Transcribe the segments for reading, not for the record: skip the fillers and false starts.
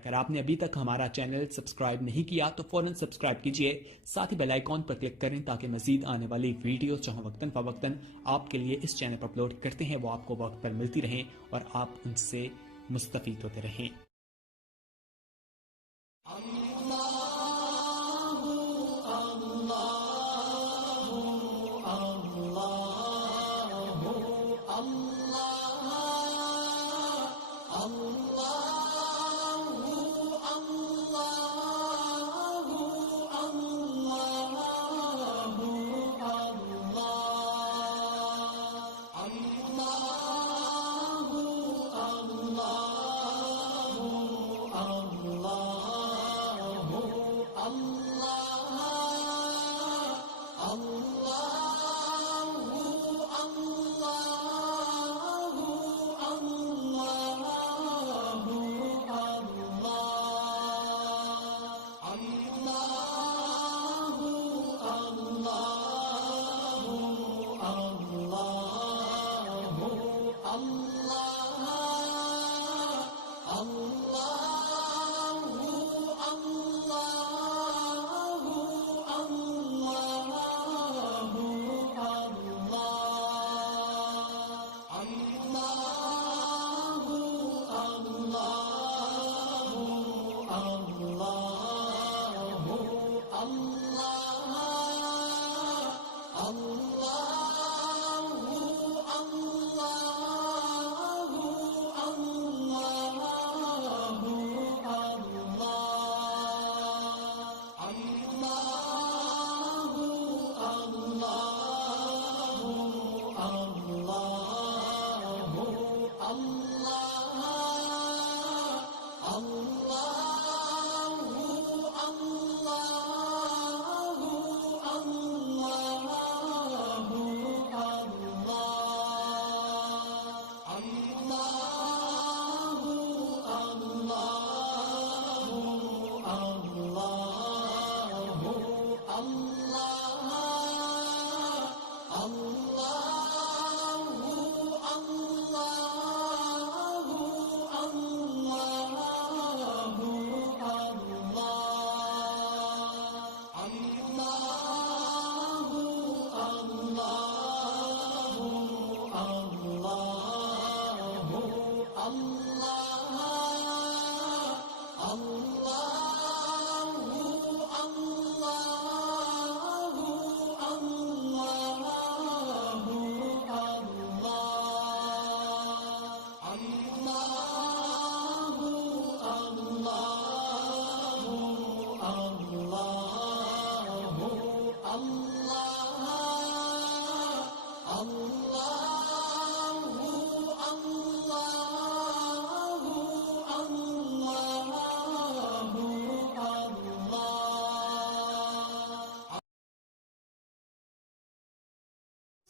अगर आपने अभी तक हमारा चैनल सब्सक्राइब नहीं किया तो फौरन सब्सक्राइब कीजिए, साथ ही बेल आइकॉन पर क्लिक करें ताकि मजीद आने वाली वीडियो जो हम वक्तन फवक्तन आपके लिए इस चैनल पर अपलोड करते हैं वो आपको वक्त पर मिलती रहें और आप उनसे मुस्तफीद होते रहें।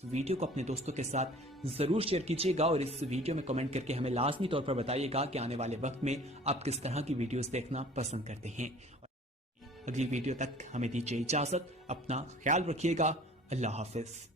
वीडियो को अपने दोस्तों के साथ ज़रूर शेयर कीजिएगा और इस वीडियो में कमेंट करके हमें लाजमी तौर पर बताइएगा कि आने वाले वक्त में आप किस तरह की वीडियोस देखना पसंद करते हैं। अगली वीडियो तक हमें दीजिए इजाज़त, अपना ख्याल रखिएगा। अल्लाह हाफिज़।